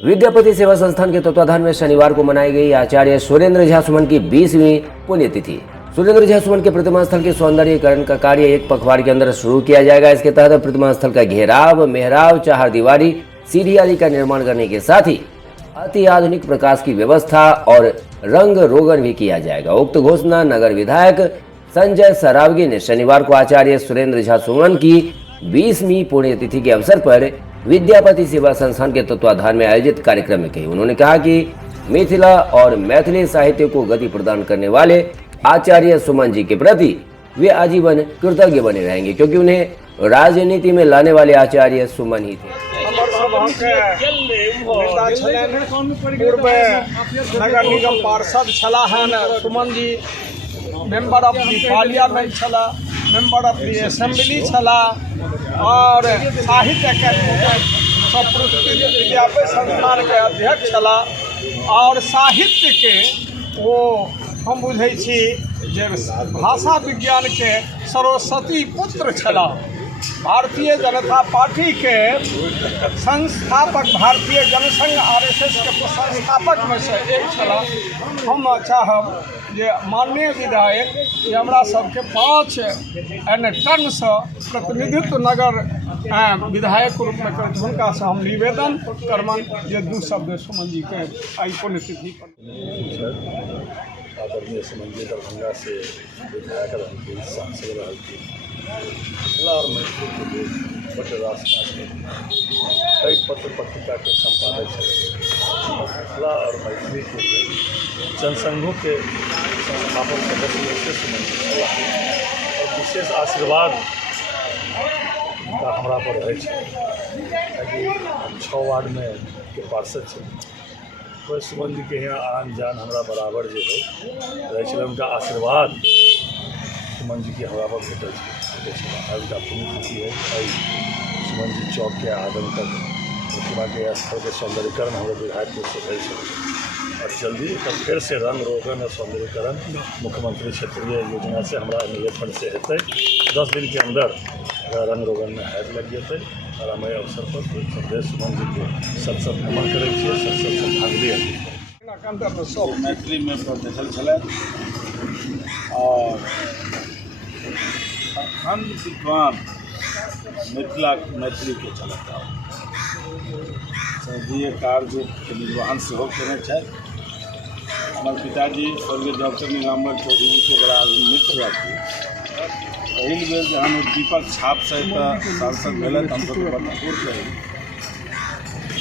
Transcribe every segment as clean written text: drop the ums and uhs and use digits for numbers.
विद्यापति सेवा संस्थान के तत्वाधान में शनिवार को मनाई गई आचार्य सुरेंद्र झा सुमन की 20वीं पुण्यतिथि। सुरेंद्र झा सुमन के प्रतिमा स्थल के सौंदर्यीकरण का कार्य एक पखवाड़े के अंदर शुरू किया जाएगा। इसके तहत प्रतिमा स्थल का घेराव, मेहराब, चार दीवारी, सीढ़ी आदि का निर्माण करने के साथ ही अति आधुनिक प्रकाश की व्यवस्था और रंग रोगन भी किया जाएगा। उक्त घोषणा नगर विधायक संजय सरावगी ने शनिवार को आचार्य सुरेंद्र झा सुमन की 20वीं पुण्यतिथि के अवसर पर विद्यापति सेवा संस्थान के तत्वाधान में आयोजित कार्यक्रम में कही। उन्होंने कहा कि मिथिला और मैथिली साहित्य को गति प्रदान करने वाले आचार्य सुमन जी के प्रति वे आजीवन कृतज्ञ बने रहेंगे, क्योंकि उन्हें राजनीति में लाने वाले आचार्य सुमन ही थे। पूर्व नगर निगम पार्षद छला हन Suman ji, member of the parliament छला, मेंबर ऑफ द असेंबली छला और साहित्य अकादमी विद्यापति संस्थान के अध्यक्ष छला और साहित्य के वो हम बुझे छी जे भाषा विज्ञान के सरस्वती पुत्र छला। भारतीय जनता पार्टी के संस्थापक, भारतीय जनसंघ RSS के संस्थापक में से एक छला। हम चाहब जे माननीय विधायक ये हमरा सबके 5 टन से प्रतिनिधित्व नगर विधायक के रूप में करते हुनका से हम निवेदन करमन जे 2 शब्द सुमन जी के आई पुण्यतिथि पर। आदरणीय सुमन जी दरभंगा से विधायक रही, सांसद रही, जिला और मैथिली के लिए बड़े राष्ट्र कई पत्र पत्रिका के संपादक जिला और मैथिली के जनसंघों के संस्थापक सदस्य में से सुमन जी और विशेष आशीर्वाद का हमारा पर रहे हम 6 वार्ड में के पार्षद छे। वह सुमन जी के यहाँ आन जान हमारा बराबर जो है रहे, उनका आशीर्वाद सुमन जी के हमारा पर भेटल है। पुण्यतिथि है सुमन जी चौक के आगम तक प्रतिमा के स्थल के सौंदर्यीकरण हमारे विधायक से भेज और जल्दी एक फिर से रंग रोगन और सौंदर्यीकरण मुख्यमंत्री क्षेत्रीय योजना से हमारा निवेदन फंड से हेतु 10 दिन के अंदर रंग रोगन में हाथ लग जाते और हमें अवसर पर संदेश सुमन जी के सत्सत नमन करे सत्सत श्रद्धांजलि मैथिली में बैठल छलै और अखंड विद्वान मैथिली के चलता संसदीय कार्य के निर्वहन से केने। हमारे पिताजी स्वर्गीय डॉक्टर नीलाम्बर चौधरी के बड़ा मित्र रहती। पहल बेर जहन दीपक छाप से सांसद मिले हम तो भरपूर रहे,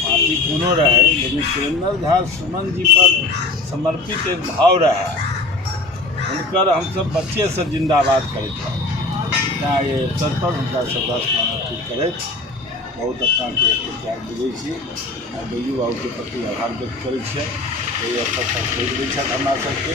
माफी कोनो रहे, लेकिन सुरेंद्र झा सुमन जी पर समर्पित एक भाव रहा। उनकर हम सब बच्चे से जिंदाबाद करते ये अवसर पर उनका श्रद्धास्मरण करे बहुत अपना के त्याग दिले और बैजू बाबू के प्रति आभार व्यक्त करे अवसर पर हमरा सबके